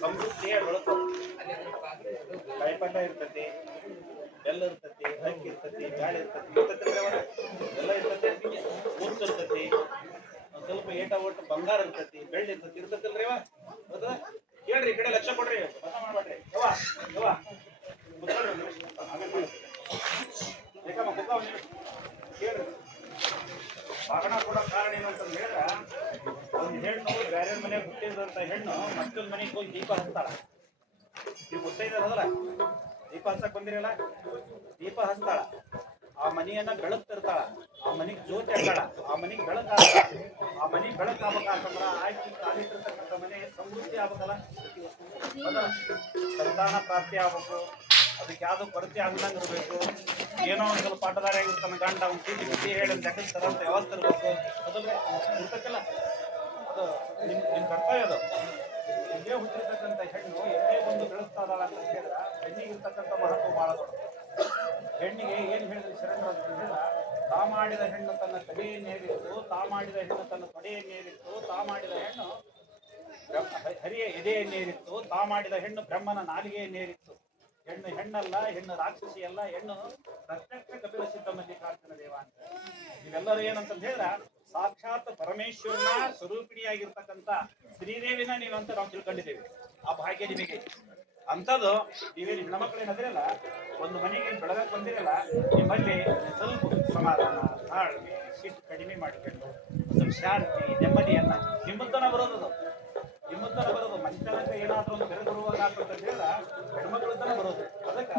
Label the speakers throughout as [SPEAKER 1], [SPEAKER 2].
[SPEAKER 1] ಸಮೃದ್ಧಿಯ ಬೆಳಕು ಕಾಯಿಪಲ್ಯ ಇರ್ತೈತಿ ಬೆಲ್ಲ ಇರ್ತೈತಿ ಅಕ್ಕಿ ಇರ್ತೈತಿ, ಗಾಳಿ ಇರ್ತೈತಿ? ಎಲ್ಲ ಇರ್ತತಿ ಮುತ್ತು ಇರ್ತೈತಿ, ಒಂದ್ ಸ್ವಲ್ಪ ಏಟ ಒಟ್ಟು ಬಂಗಾರ ಇರ್ತೈತಿ, ಬೆಳ್ಳಿ ಇರ್ತತಿ, ಇರ್ತತಿಲ್ರಿ ಅವ? ಹೇಳ್ರಿ ಈ ಕಡೆ ಲಕ್ಷ ಕೊಡ್ರಿ. ಮಾಡ್ಬೇಡ್ರಿ. ಯವ್ವ ಯವ್ವ ಕುತ್ಕೊಳ್ರಿ ಒಂದ್ ನಿಮಿಷ. ಆಮೇಲ್ ಮಾಡ್ತೀನಿ. ಏಕಮ್ಮ ಕುತ್ಕೊ ಒಂದ್ ನಿಮಿಷ. ಹೇಳ್ರಿ ಬಾಗಣ ಕೊಡೋ ಕಾರಣ ಏನು ಅಂತ ಹೇಳಿದ್ರೆ ಒಂದು ಹೆಣ್ಣು ಬೇರೆ ಮನೆ ಹುಟ್ಟಿದಂತ ಹೆಣ್ಣು ಮತ್ತೊಂದು ಮನೆಗೆ ಹೋಗಿ ದೀಪ ಹಚ್ತಾಳ. ನೀವು ಗೊತ್ತೈದಾರ ಅದಲ್ಲ ದೀಪ ಹಚ್ಚಕ್ ಬಂದಿರಲ್ಲ? ದೀಪ ಹಚ್ತಾಳ. ಆ ಮನೆಯನ್ನ ಬೆಳಗ್ತಿರ್ತಾಳ. ಆ ಮನೆಗೆ ಜ್ಯೋತಿ ಹಾಕಾಳ ಆ ಮನೆಗೆ ಬೆಳಕು ಆ ಮನೆಗೆ ಬೆಳಕ್ ಆಗ್ಬೇಕಂತಂದ್ರ ಆಯ್ಕೆ ಕಾಲಿಟ್ಟಿರ್ತಕ್ಕಂಥ ಮನೆ ಸಮೃದ್ಧಿ ಆಗ್ಬೇಕಲ್ಲ? ಸಂತಾನ ಪ್ರಾಪ್ತಿ ಆಗ್ಬೇಕು. ಅದಕ್ಕೆ ಯಾವ್ದು ಕೊರತೆ ಆಗ್ದಂಗೆ ಇರಬೇಕು. ಏನೋ ಒಂದು ಸ್ವಲ್ಪ ಪಾಠದಾರ ಆಗಿರ್ತಾನೆ ಗಂಡ ಅವ್ನು ಹೇಳಿ ತರಂತ ವ್ಯವಸ್ಥೆ ಇರಬೇಕು. ಅದಲ್ಲ ಇರ್ತಕ್ಕಲ್ಲ ಅದು ನಿಮ್ ಕರ್ತವ್ಯ ಅದು ಇಲ್ಲೇ ಹುಟ್ಟಿರ್ತಕ್ಕಂಥ ಹೆಣ್ಣು ಎಲ್ಲೇ ಬಂದು ಬೆಳೆಸ್ತಾ ಅಂತ ಹೇಳಿದ್ರೆ ಹೆಣ್ಣಿಗೆ ಇರ್ತಕ್ಕಂಥ ಮಹತ್ವ ಬಹಳ ದೊಡ್ಡದು. ಹೆಣ್ಣಿಗೆ ಏನು ಹೇಳಿದ್ರು ಶರಣರ ಅಂತ ತಾ ಮಾಡಿದ ಹೆಣ್ಣು ತನ್ನ ತಲೆಯನ್ನೇರಿತ್ತು ತಾ ಮಾಡಿದ ಹೆಣ್ಣು ತನ್ನ ತೊಡೆಯನ್ನೇರಿತ್ತು ತಾ ಮಾಡಿದ ಹೆಣ್ಣು ಹರಿಯ ಎದೆಯನ್ನೇರಿತ್ತು ತಾ ಮಾಡಿದ ಹೆಣ್ಣು ಬ್ರಹ್ಮನ ನಾಲಿಗೆಯನ್ನೇರಿತ್ತು ಹೆಣ್ಣು ಹೆಣ್ಣಲ್ಲ, ಹೆಣ್ಣು ರಾಕ್ಷಸಿ ಅಲ್ಲ, ಹೆಣ್ಣು ಪ್ರತ್ಯಕ್ಷ ಕಪಿಲ ಸಿದ್ಧ ಮಲ್ಲಿಕಾರ್ಜುನ ದೇವ ಅಂತ. ಇವೆಲ್ಲರೂ ಏನಂತ ಹೇಳಿದ್ರ ಸಾಕ್ಷಾತ್ ಪರಮೇಶ್ವರನ ಸ್ವರೂಪಿಣಿಯಾಗಿರ್ತಕ್ಕಂಥ ಶ್ರೀದೇವಿನ ನೀವಂತ ನಾವು ತಿಳ್ಕೊಂಡಿದ್ದೇವೆ. ಆ ಭಾಗ್ಯ ನಿಮಗೆ. ಅಂಥದ್ದು ನೀವೇನು ಹೆಣ್ಮಕ್ಳು ಏನಾದ್ರಲ್ಲ ಒಂದು ಮನೆಗೆ ಬೆಳಗಕ್ಕೆ ಬಂದಿರಲ್ಲ, ನಿಮ್ಮಲ್ಲಿ ಸ್ವಲ್ಪ ಸಮಾಧಾನ, ತಾಳ್ಮೆ, ಸಿಟ್ಟು ಕಡಿಮೆ ಮಾಡಿಕೊಂಡು ಸ್ವಲ್ಪ ಶಾಂತಿ, ನೆಮ್ಮದಿಯನ್ನ ನಿಮ್ಮಂತನ ಬರೋದು ನಿಮ್ಮಂತನ ಬರೋದು ಮನುಷ್ಯನಂತ ಏನಾದ್ರೂ ಒಂದು ಬೆಳೆ ಬರುವಾಗ ಅಂತ ಹೇಳಿದ್ರೆ ಹೆಣ್ಮಕ್ಳು ತನ ಬರೋದು. ಅದಕ್ಕ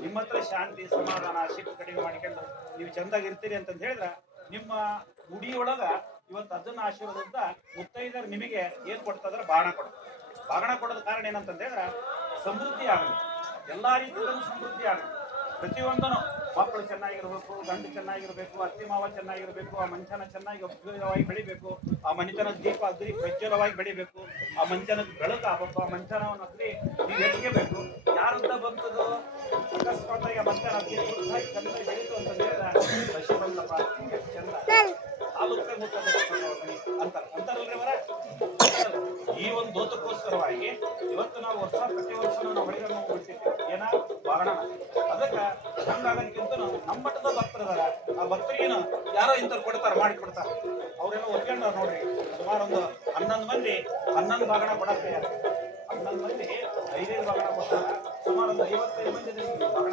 [SPEAKER 1] ನಿಮ್ಮ ಹತ್ರ ಶಾಂತಿ, ಸಮಾಧಾನ, ಸಿಟ್ಟು ಕಡಿಮೆ ಮಾಡಿಕೊಂಡು ನೀವು ಚಂದಾಗಿ ಇರ್ತೀರಿ ಅಂತಂದು ಹೇಳಿದ್ರೆ, ನಿಮ್ಮ ಗುಡಿಯೊಳಗ ಇವತ್ತು ಅದನ್ನ ಆಶೀರ್ವಾದದಿಂದ ಮುತ್ತೈದರು ನಿಮಗೆ ಏನ್ ಕೊಡ್ತಂದ್ರೆ ಬಾಣ ಕೊಡೋದು ಬಾಗಣ ಕೊಡೋದ ಕಾರಣ ಏನಂತಂದ ಹೇಳಿದ್ರೆ, ಸಮೃದ್ಧಿ ಆಗಲಿ. ಎಲ್ಲಾ ರೀತಿಯಲ್ಲೂ ಸಮೃದ್ಧಿ ಆಗಲಿ. ಪ್ರತಿಯೊಂದನು ಮಕ್ಕಳು ಚೆನ್ನಾಗಿರ್ಬೇಕು ಗಂಡು ಚೆನ್ನಾಗಿರ್ಬೇಕು ಅತ್ತಿ ಮಾವ ಚೆನ್ನಾಗಿರ್ಬೇಕು ಆ ಮನುಷ್ಯನ ಚೆನ್ನಾಗಿ ಅಭ್ಯುದಯವಾಗಿ ಬೆಳಿಬೇಕು ಆ ಮನುಷ್ಯನ ದೀಪ ಅಗ್ರಿ ಪ್ರಜ್ವಲವಾಗಿ ಬೆಳಿಬೇಕು ಆ ಮನುಷ್ಯನ ಬೆಳಕು ಆಗ್ಬೇಕು ಆ ಮನುಷ್ಯನವನ್ನ ಅಗ್ರಿ ನೀವು ಎಟ್ಕೋಬೇಕು ಯಾರಿಂದ ಬಂತದು ಅಕಸ್ಮಾತಾಗಿ ಆ ಮನುಷ್ಯನ ಅಗ್ರಿ ಕಲಿತ ಬೆಳೀತು ಚಂದ. ಅಂತಾರಲ್ರಿ ಅವರ? ಈ ಒಂದು ದೋತಕ್ಕೋಸ್ಕರವಾಗಿ ಇವತ್ತು ನಾವು ವರ್ಷ ಪ್ರತಿ ವರ್ಷ ನಾವು ಹೊಳೆಗಳನ್ನು ಏನ? ಬಾರಣ. ಹಂಗಾಗಕ್ಕಿಂತ ನಮ್ಮ ಮಟ್ಟದ ಭಕ್ತರಿದಾರ ಆ ಭಕ್ತರಿಗೇನು ಯಾರೋ ಇಂಥವ್ರು ಕೊಡ್ತಾರ, ಮಾಡಿ ಕೊಡ್ತಾರೆ. ಅವರೆಲ್ಲ ಒಪ್ಕೊಂಡವ್ರು ನೋಡ್ರಿ. ಸುಮಾರು ಒಂದು ಹನ್ನೊಂದು ಮಂದಿ, ಹನ್ನೊಂದು ಭಾಗಣ ಕೊಡಕ್ಕೆ ಹನ್ನೊಂದು ಮಂದಿ ಐದೈದು ಭಾಗಣ ಕೊಡ್ತಾರೆ. ಸುಮಾರು ಒಂದು ಐವತ್ತೈದು ಮಂದಿ ಭಾಗಣ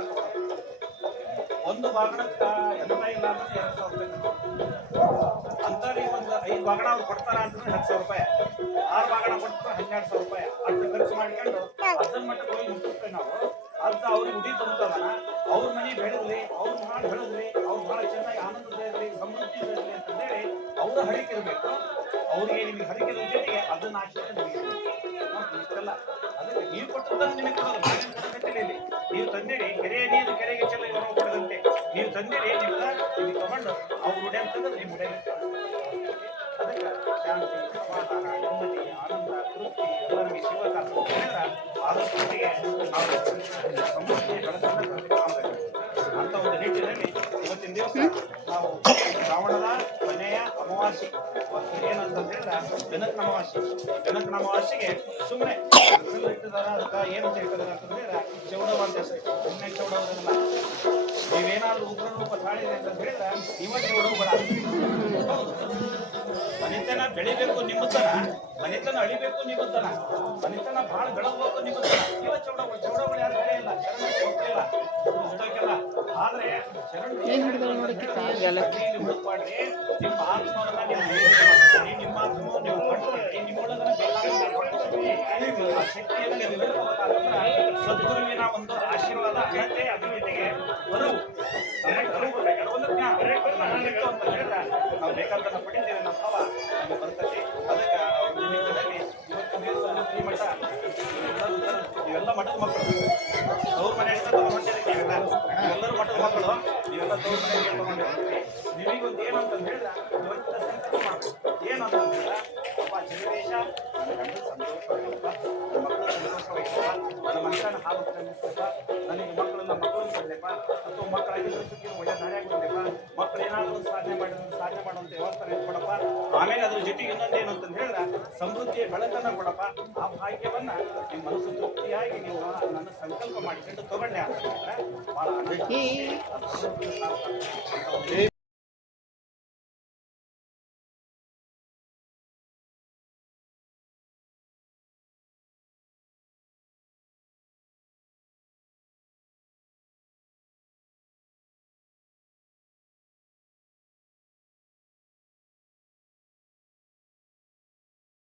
[SPEAKER 1] ಒಂದು ಬಾಗಣಕ್ಕ ಎಂತ ಇಲ್ಲ ಅಂದ್ರೆ ಎರಡು ಸಾವಿರ ರೂಪಾಯಿ. ಅಂತವ್ರಿಗೆ ಒಂದು ಐದು ಭಾಗಣ ಅವ್ರು ಕೊಡ್ತಾರ ಅಂತಂದ್ರೆ ಹತ್ತು ಸಾವಿರ ರೂಪಾಯಿ. ಆರು ಭಾಗಣ ಕೊಡ್ತಾರೆ ಹನ್ನೆರಡು ಸಾವಿರ ರೂಪಾಯಿ. ಅಷ್ಟು ಖರ್ಚು ಮಾಡ್ಕೊಂಡು ಅದನ್ನ ಮಟ್ಟಕ್ಕೆ ಹೋಗಿ ಮುಟ್ಟಿಸ್ತೇವೆ ನಾವು. ಅರ್ಧ ಅವ್ರಿಗೆ ಉಡಿ ತುಂಬುತ್ತದ ಅವ್ರ ಮನೆ ಬೆಳೆದ್ರಿ, ಅವ್ರ ಭಾಳ ಬೆಳೆದ್ರಿ ಅವ್ರು ಭಾಳ ಚೆನ್ನಾಗಿ ಆನಂದ ಇರಲಿ ಸಮೃದ್ಧಿ ಇರಲಿ ಅಂತಂದೇಳಿ ಅವ್ರ ಹರಿಕೆ ಇರಬೇಕು ಅವ್ರಿಗೆ ನಿಮ್ಗೆ ಹರಿಕೆ ಇರೋ ಜೊತೆಗೆ ಅದನ್ನ ನಿಮಗೆ ಇರ್ಬೇಕು. ಅದಕ್ಕೆ ನೀವು ಕೊಟ್ಟದನ್ನು ನಿಮಗೆ ಕೊಡೋದು ನೀವು ತಂದಿರಿ ಕೆರೆಯ ನೀರು ಕೆರೆಗೆ ಚೆಲ್ಲ ಇವರು ಕೊಡದಂತೆ ನೀವು ತಂದಿರಿ ನಿಮ್ಗೆ ನಿಮಗೆ ತಗೊಂಡು ಅವ್ರು ಉಡೆ ಅಂತಂದ್ರೆ ನಿಮ್ಮ ಉಡೆ ಅದಕ್ಕೆ ಶಾಂತಿ, ಸಮಾಧಾನ, ನೆಮ್ಮದಿ, ಆನಂದ, ತೃಪ್ತಿ ಎಲ್ಲ ಶಿವಕಾಸ ಅಂತ ಆದಷ್ಟು ನಾವು ಸಮೃದ್ಧಿ ಬೆಳೆಸೋದಕ್ಕೆ ಅಮಾವಾಸ್ಯೆ. ಇವತ್ತು ಏನಂತ ಹೇಳಿದ್ರೆ ಜನಕ ಅಮಾವಾಸ್ಯೆ ಅಮಾವಾಸ್ಯೆಗೆ ಸುಮ್ಮನೆ ಇಟ್ಟಿದಾರ ಅದಕ್ಕೆ ಏನಂತ ಹೇಳ್ತಾರೆ ಅಂತ ಹೇಳಿದ್ರೆ ಚೌಡವ ಅಂತ ಹೆಸರು ಸುಮ್ಮನೆ ಚೌಡವರಲ್ಲ ನೀವೇನಾದ್ರೂ ಉಗ್ರ ರೂಪ ತಾಳಿದೆ ಅಂತ ಹೇಳಿದ್ರೆ ನೀವ ಹೌದು ಬೆಳಿಬೇಕು ನಿಮ್ಮತನ ಮನೆತನ ಅಳಿಬೇಕು ನಿಮ್ಮತನ ಮನೆತನ ಬಹಳ ಬೆಳಗ್ಬೇಕು ನಿಮ್ಮತನ ಇವ ಚೌಡಗಳು ಚೌಡಗಳು ಯಾರು ಬೆಳೆ ಇಲ್ಲ. ಶರಣ ಹುಟ್ಟೋಕೆಲ್ಲ ಆದ್ರೆ ಶರಣ ಹುಡುಕ್ಬಾಡ್ರಿ ನಿಮ್ಮ ಆತ್ಮವನ್ನ ನೀವು ನಿರೀಕ್ಷೆ ನಿಮ್ಮ ನೀವು ಕಂಡುಕೊಳ್ಳಿ ನಿಮ್ಮೊಳಗನ ಬೇಕಾದ ಆ ಶಕ್ತಿಯನ್ನು ನೀವು ಹಿಡ್ಕೋಬೇಕಾದ್ರೆ ಸದ್ಗುರುವಿನ ಒಂದು ಆಶೀರ್ವಾದ ಅಗತ್ಯ ಅದ್ರ ಜೊತೆಗೆ ಬರುವು ಒಂದು ಜ್ಞಾನ ಅಂತ ಹೇಳಿದ್ರೆ ನಾವು ಬೇಕಾದನ್ನ ಪಡಿತೇವೆ ನಮ್ಮ ಮಠದ ಮಕ್ಕಳು. ಅವ್ರ ಮನೆ ಎಲ್ಲರೂ ಮಠದ ಮಕ್ಕಳು. ನೀವೆಲ್ಲ ತವ್ರ ಮನೆ ನಿಮಗೊಂದು ಏನಂತ ಹೇಳಿದ್ರೆ ಏನಂತ ಹೇಳಿದ್ರೆ, ಅಪ್ಪ ನನ್ನ ಮಕ್ಕಳು ಹಾಲು ನನಗೆ ಮಕ್ಕಳನ್ನ ಬಂದೆಪ್ಪ ಮಕ್ಕಳು ಏನಾದರೂ ಸಾಧನೆ ಮಾಡಿದ್ರೆ, ಸಾಧನೆ ಮಾಡುವಂತ ವ್ಯವಸ್ಥೆ ಕೊಡಪ್ಪ ಆಮೇಲೆ ಅದ್ರ ಜೊತೆಗೆ ಅಂತಂದು ಹೇಳಿದ್ರೆ ಸಮೃದ್ಧಿಯ ಬೆಳಕನ್ನ ಕೊಡಪ್ಪ. ಆ ಭಾಗ್ಯವನ್ನ ನಿಮ್ಮ ಮನಸ್ಸು ತೃಪ್ತಿಯಾಗಿ ನೀವು ನನ್ನ ಸಂಕಲ್ಪ ಮಾಡಿಕೊಂಡು ತಗೊಂಡೆ ಅಂತ ಬಹಳ